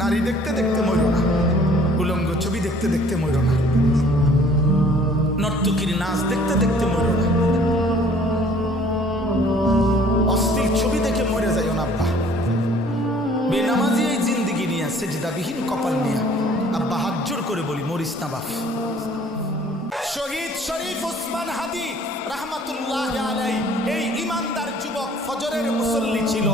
নারী দেখতে দেখতে মরো না, উলঙ্গ ছবি দেখতে দেখতে মরো না, নর্তকীর নাচ দেখতে দেখতে মরো না, অস্থির ছবি দেখে মরে যাইও না আব্বা। বেনামাজি এই জিন্দিগি নিয়ে সেজদাবিহীন কপাল নিয়ে আব্বা হাত জোড় করে বলি মরিস না বাপ। শহীদ শরীফ ওসমান হাদি রাহমাতুল্লাহ আলাইহি এই ইমানদার যুবক ফজরের মুসল্লি ছিল।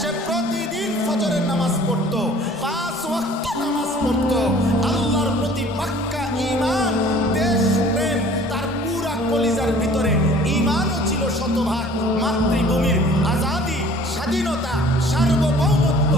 সে প্রতিদিন ফজরের নামাজ পড়তো, 5 ওয়াক্ত নামাজ পড়তো। আল্লাহর প্রতি পাক্কা ঈমান, দেশ প্রেম তার পুরা কলিজার ভিতরে। ঈমানও ছিল শতভাগ। মাতৃভূমির আজাদি, স্বাধীনতা, সার্বভৌমত্ব,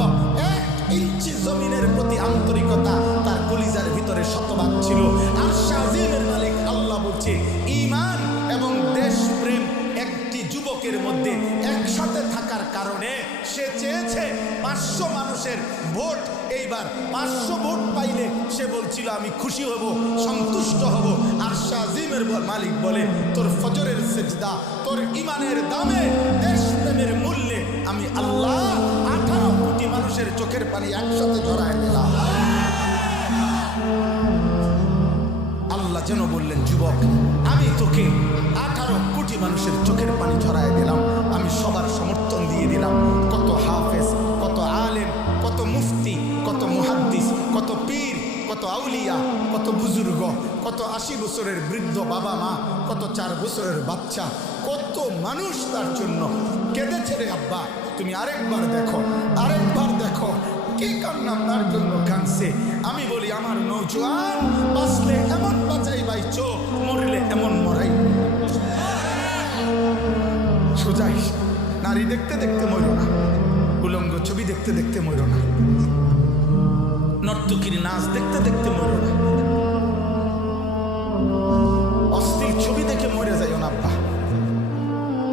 1 ইঞ্চি জমিনের প্রতি আন্তরিকতা তার কলিজার ভিতরে শতভাগ ছিল। আর শাজিমের মালিক আল্লাহ বলছে ঈমান এবং দেশপ্রেম একটি যুবকের মধ্যে একসাথে থাকার কারণে সে চেয়েছে 500 মানুষের ভোট। এইবার 500 ভোট পাইলে সে বলছিল আমি খুশি হব, সন্তুষ্ট হব। আর শাজিমের মালিক বলে তোর ফজরের সেজদা, তোর ঈমানের দামে, দেশপ্রেমের মূল্যে আমি আল্লাহ 18 কোটি মানুষের চোখের পানি একসাথে ঝরায় দিলাম। আল্লাহ যেন বললেন যুবক আমি তোকে 18 কোটি মানুষের চোখের পানি ঝরায় দিলাম, আমি সবার সমর্থন দিয়ে দিলাম। কত হাফেজ, কত আলেম, কত মুফতি, কত মুহাদ্দিস, কত পীর, কত আউলিয়া, কত বুজুর্গ, কত 80 বছরের বৃদ্ধ বাবা মা, কত 4 বছরের বাচ্চা, কত মানুষ তার জন্য কেঁদেছে রে আব্বা। তুমি আরেকবার দেখো, আরেকবার দেখো কি কান্না তার জন্য কাঁদছে। আমি বলি আমার নৌজওয়ান বাঁচলে এমন বাঁচাই বাইচো, মরলে এমন মরাই। সোজাই নারী দেখতে দেখতে মরো না, উলঙ্গ ছবি দেখতে দেখতে মরো না, নর্তকীর নাচ দেখতে দেখতে মরো না, অস্থির ছবি দেখে মরে যাইও না আব্বা।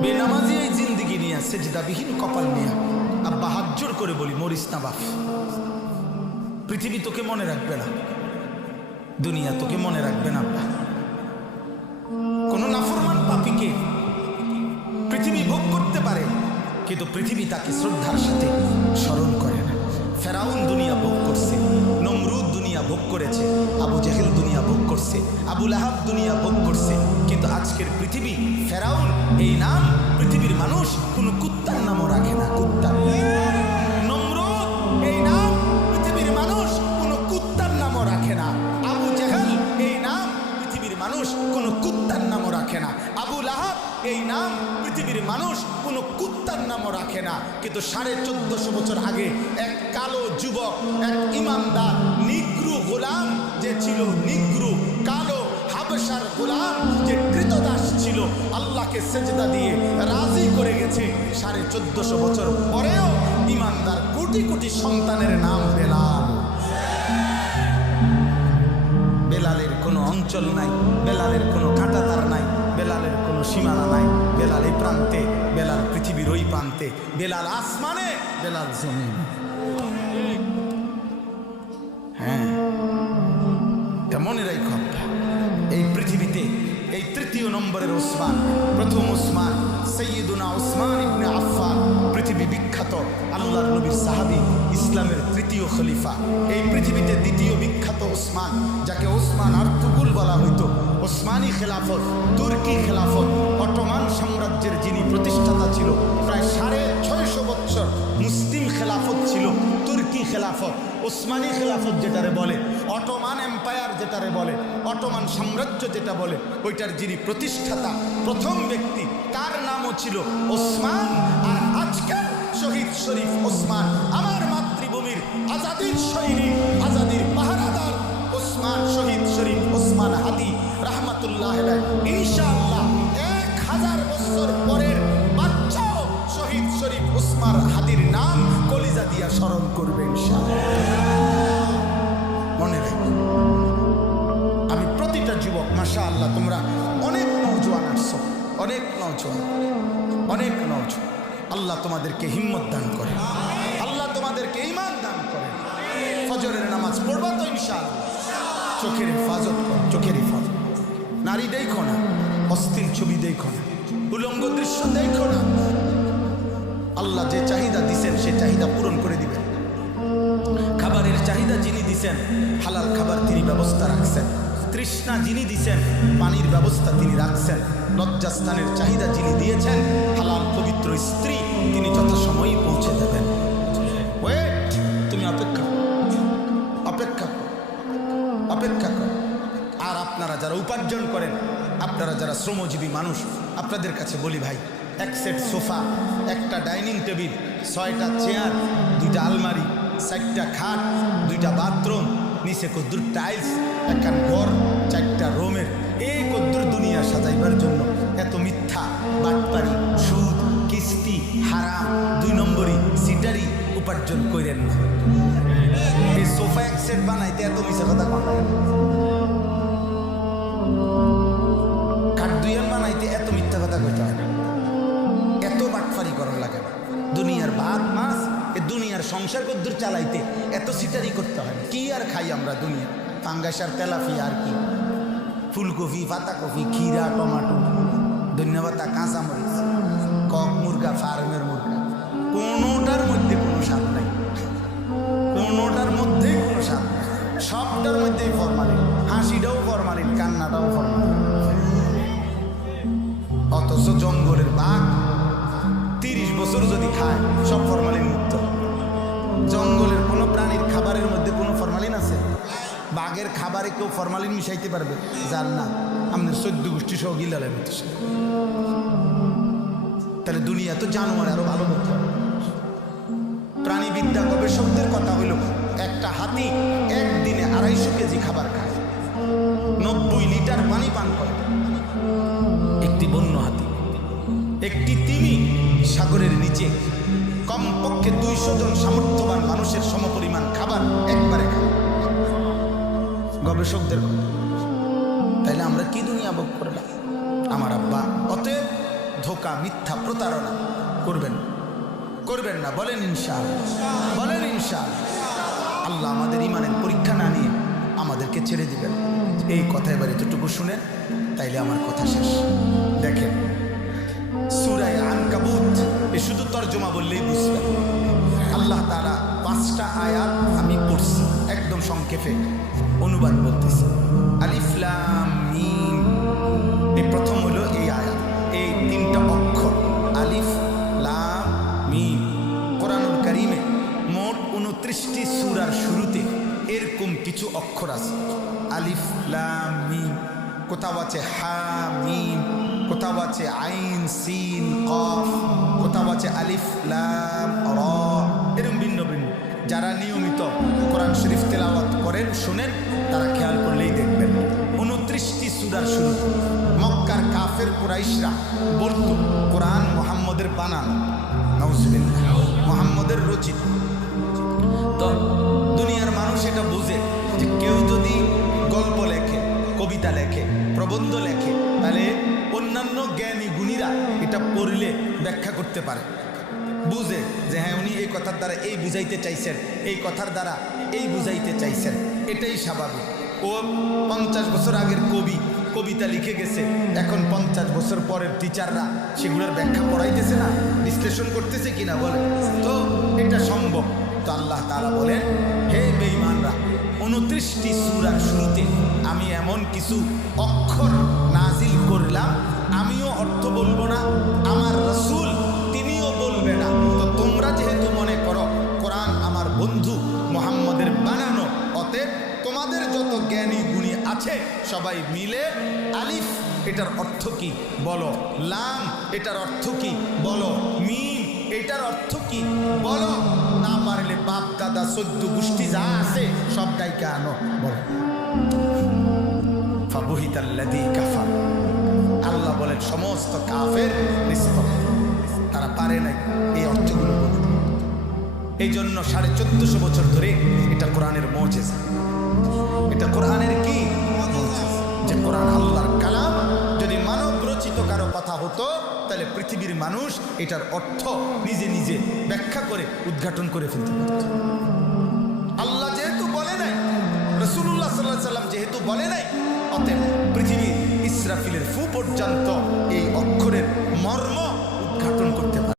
বেনামাজি এই জিন্দিগি নিয়ে সেজদাবিহীন কপাল নিয়ে আব্বা হাত জোড় করে বলি মরিস না বাপ। পৃথিবী তোকে মনে রাখবে না, দুনিয়া তোকে মনে রাখবে না আব্বা। কোন নাফরমান পাপীকে পৃথিবী ভোগ করতে পারে, কিন্তু পৃথিবী তাকে শ্রদ্ধার সাথে স্মরণ করে না। ফেরাউন দুনিয়া ভোগ করছে, নমরুদ দুনিয়া ভোগ করেছে, আবু জেহেল দুনিয়া ভোগ করছে, আবু লাহাব দুনিয়া ভোগ করছে। কিন্তু আজকের পৃথিবী ফেরাউন এই নাম পৃথিবীর মানুষ কোনো কুত্তার নামও রাখে না। কুত্তার নমরুদ এই নাম পৃথিবীর মানুষ কোনো কুত্তার নামও রাখে না। আবু জেহেল এই নাম পৃথিবীর মানুষ কোনো কুত্তার নামও রাখে না। আবু লাহাব এই নাম পৃথিবীর মানুষ কোনো কুত্তার নামও রাখে না। কিন্তু 1450 বছর আগে এক কালো যুবক, এক ইমানদার নিগ্রু গোলাম যে ছিল, নিগ্রু কালো হাবশার গোলাম যে কৃতদাস ছিল, আল্লাহকে সেজদা দিয়ে রাজি করে গেছে। 1450 বছর পরেও ইমানদার কোটি কোটি সন্তানের নাম বেলাল। বেলালের কোনো অঞ্চল নাই, বেলালের কোনো কাঁটাতার নাই, বেলালের কোনো সীমানা নাই। বেলাল এই প্রান্তে, বেলাল পৃথিবীর ওই প্রান্তে, বেলাল আসমানে, বেলাল জমিন। হ্যাঁ, মনে রাখো এই পৃথিবীতে এই 3য় নম্বরের ওসমান, প্রথম ওসমান সৈয়দুনা ওসমান ইবনে আফফান, পৃথিবী বিখ্যাত আল্লাহর নবীর সাহাবী, ইসলামের 3য় খলিফা। এই পৃথিবীতে 2য় বিখ্যাত ওসমান, যাকে ওসমান আর্তুগুল বলা হইতো। ওসমানী খেলাফত, তুর্কি খেলাফত, অটোমান সাম্রাজ্যের যিনি প্রতিষ্ঠাতা ছিল, প্রায় 650 বছর মুসলিম খেলাফত ছিল। তুর্কি খেলাফত, ওসমানী খেলাফত যেটারে বলে, অটোমান এম্পায়ার যেটারে বলে, অটোমান সাম্রাজ্য যেটা বলে, ওইটার যিনি প্রতিষ্ঠাতা, প্রথম ব্যক্তি, তার নামও ছিল ওসমান। আর আজকে শহীদ শরীফ ওসমান, আমার মাতৃভূমির আজাদির সৈনিক, আজাদির পাহারাদার ওসমান, শহীদ শরীফ ওসমান হাদি রাহমাতুল্লাহ আলাইহি। ইনশাআল্লাহ 1000 বছর পরের বাচ্চাও শহীদ শরীফ ওসমান হাদির নাম কলিজা দিয়া স্মরণ করবে ইনশাআল্লাহ। মনে রাখো, আমি প্রতিটা যুবক, মাশাআল্লাহ তোমরা অনেক নওজোয়ান আসছো, অনেক নওজোয়ান, অনেক নওজোয়ান। আল্লাহ তোমাদেরকে হিম্মত দান করে, আল্লাহ তোমাদেরকে ঈমান দান করে। ফজরের নামাজ পড়বা তো ইনশাআল্লাহ। চোখের হেফাজত কর, চোখের হেফাজত। নারী দেখো না, অস্থির ছবি দেখো না, উলঙ্গ দৃশ্য দেখো না। আল্লাহ যে চাহিদা দিছেন সে চাহিদা পূরণ করে দিবেন। খাবার চাহিদা যিনি দিছেন হালাল খাবার তিনি ব্যবস্থা রাখছেন, তৃষ্ণা যিনি দিছেন পানির ব্যবস্থা তিনি রাখছেন, লজ্জাস্থানের চাহিদা যিনি দিয়েছেন হালাল পবিত্র স্ত্রী তিনি যথাসময়েই পৌঁছে দেবেন। ওয়েট, তুমি অপেক্ষা অপেক্ষা অপেক্ষা কর। আর আপনারা যারা উপার্জন করেন, আপনারা যারা শ্রমজীবী মানুষ, আপনাদের কাছে বলি ভাই, এক সেট সোফা, একটা ডাইনিং টেবিল, 6টা চেয়ার, 2টা আলমারি, 4টা খাট, 2টা বাথরুম, নিচে কদ্দুর টাইলস, একখান ঘর, 4টা রুমের, এই কদ্দুর দুনিয়া সাজাইবার জন্য এত মিথ্যা, বাটপারি, সুদ, কিস্তি, হারাম, 2 নম্বরি, সিটারি উপার্জন করেন না। এই সোফা এক সেট বানাইতে এত মিশা কথা কন, কাঠ দুইয়ান বানাইতে এত মিথ্যা কথা কইতে হয় না, এত বাটফারি করার লাগে না। দুনিয়ার ভাত মাছ, এ দুনিয়ার সংসার কদ্দুর চালাইতে এত সিটারি করতে হয়। কি আর খাই আমরা দুনিয়া, পাঙ্গাস আর তেলাপিয়া আর কি, ফুলকপি, পাতাকপি, ক্ষীরা, টমাটো, ধন্যবাতা, কাঁচামরিচ, কক মুরগা, ফার্মের মুরগা, কোনোটার মধ্যে কোনো স্বাদ নাই, কোনোটার মধ্যেই কোনো স্বাদ নাই, সবটার মধ্যেই ফরমালিন, হাসিটাও ফরমালিন, কান্নাটাও ফরমালিন। অথচ জঙ্গলের বাঘ 30 বছর যদি খায় সব ফরমালিন মুক্ত। জঙ্গলের কোনো প্রাণীর খাবারের মধ্যে কোনো ফরমালিন আছে? বাঘের খাবারে কেউ ফরমালিন মিশাইতে পারবে? জান না, আমাদের 14 গোষ্ঠী সহ গিলালের মতো। তাহলে দুনিয়া তো জানোয়ার আরো ভালো মতো। প্রাণীবিদ্যা গবেষকদের কথা হইল, একটা হাতি একদিনে 250 কেজি খাবার খায়, 90 লিটার পানি পান করে। একটি বন্য হাতি, একটি তিমি সাগরের নিচে কমপক্ষে 200 জন সামর্থ্যবান মানুষের সমপরিমাণ খাবার একবারে খায়, গবেষকদের কথা। তাইলে আমরা কি দুনিয়া ভোগ করলাম আমার আব্বা? অতএব ধোঁকা, মিথ্যা, প্রতারণা করবেন না। বলেন ইনশাআল্লাহ, বলেন ইনশাআল্লাহ। আল্লাহ আমাদের ইমানের পরীক্ষা না নিয়ে আমাদেরকে ছেড়ে দিবেন। এই কথা এবার এতটুকু শুনেন, তাইলে আমার কথা শেষ। দেখেন সূরা আনকাবুত, এ শুধু তর্জমা বললেই বুঝবেন। আল্লাহ তাআলা 5টা আয়াত আমি পড়ছি, একদম সংক্ষেপে অনুবাদ বলতেছি। আলিফ লাম মিম, এই প্রথম হলো এই আয়াত, এই 3টা অক্ষর আলিফ লাম মিম। কোরআনুল কারীমে মোট 29টি সূরার শুরুতে এরকম কিছু অক্ষর আছে, আলিফ লাম মিম। কোথাও আছে হা মিম, কোথাও আছে আইন সিন কফ, কোথাও আছে আলিফ লাম র, এরকম ভিন্ন ভিন্ন। যারা নিয়মিত কোরআন শরীফ তেলাওয়াত করেন, শুনেন, তারা খেয়াল করলেই দেখবেন 29টি সূরার শুরু মক্কার কাফের কুরাইশরা বলতো কোরআন মুহাম্মদের বানানো, নাউজুবিল্লাহ, মুহাম্মদের রচিত। তো দুনিয়ার মানুষ এটা বুঝে যে কেউ যদি গল্প লেখে, কবিতা লেখে, প্রবন্ধ লেখে, তাহলে অন্যান্য জ্ঞানী গুণীরা এটা পড়লে ব্যাখ্যা করতে পারে, বুঝে যে হ্যাঁ উনি এই কথার দ্বারা এই বুঝাইতে চাইছেন, এই কথার দ্বারা এই বুঝাইতে চাইছেন, এটাই স্বাভাবিক। ও 50 বছর আগের কবি কবিতা লিখে গেছে, এখন 50 বছর পরের টিচাররা সেগুলোর ব্যাখ্যা পড়াইতেছে না, বিশ্লেষণ করতেছে কিনা বলে, তো এটা সম্ভব। তো আল্লাহ তাআলা বলেন, হে বেঈমানরা, 29টি সূরার শুরুতে আমি এমন কিছু অক্ষর নাজিল করলাম, আমিও অর্থ বলবো না, আমার রাসূল তিনিও বলবে না। তো তোমরা যেহেতু মনে করো কোরআন আমার বন্ধু মুহাম্মদের বানানো, অতএব তোমাদের যত জ্ঞানী গুণী আছে সবাই মিলে আলিফ এটার অর্থ কি বলো, লাম এটার অর্থ কি বলো, মিম এটার অর্থ কি বলো, না পারলে বাপ দাদা 14 গোষ্ঠী যা আছে সব ডাইকা আনো, বলো। ফাবুহিতাল্লাযী কাফার, আল্লাহ বলেন সমস্ত কাফের নিস্তব্ধ, তারা পারে নাই এই অর্থগুলো বলতে। এই জন্য 1450 বছর ধরে এটা কোরআনের মুজিজা, এটা কোরআনের কি যে কোরআন আল্লাহর কালাম। যদি মানব রচিত কারো কথা হতো তাহলে পৃথিবীর মানুষ এটার অর্থ নিজে নিজে ব্যাখ্যা করে উদ্ঘাটন করে ফেলতে পারত। আল্লাহ যেহেতু বলে নাই, রাসূলুল্লাহ সাল্লাল্লাহু আলাইহি সাল্লাম যেহেতু বলে নাই, অতএব পৃথিবী ইসরাফিলের ফু পর্যন্ত এই অক্ষরের মর্ম উদ্ঘাটন করতে পারে।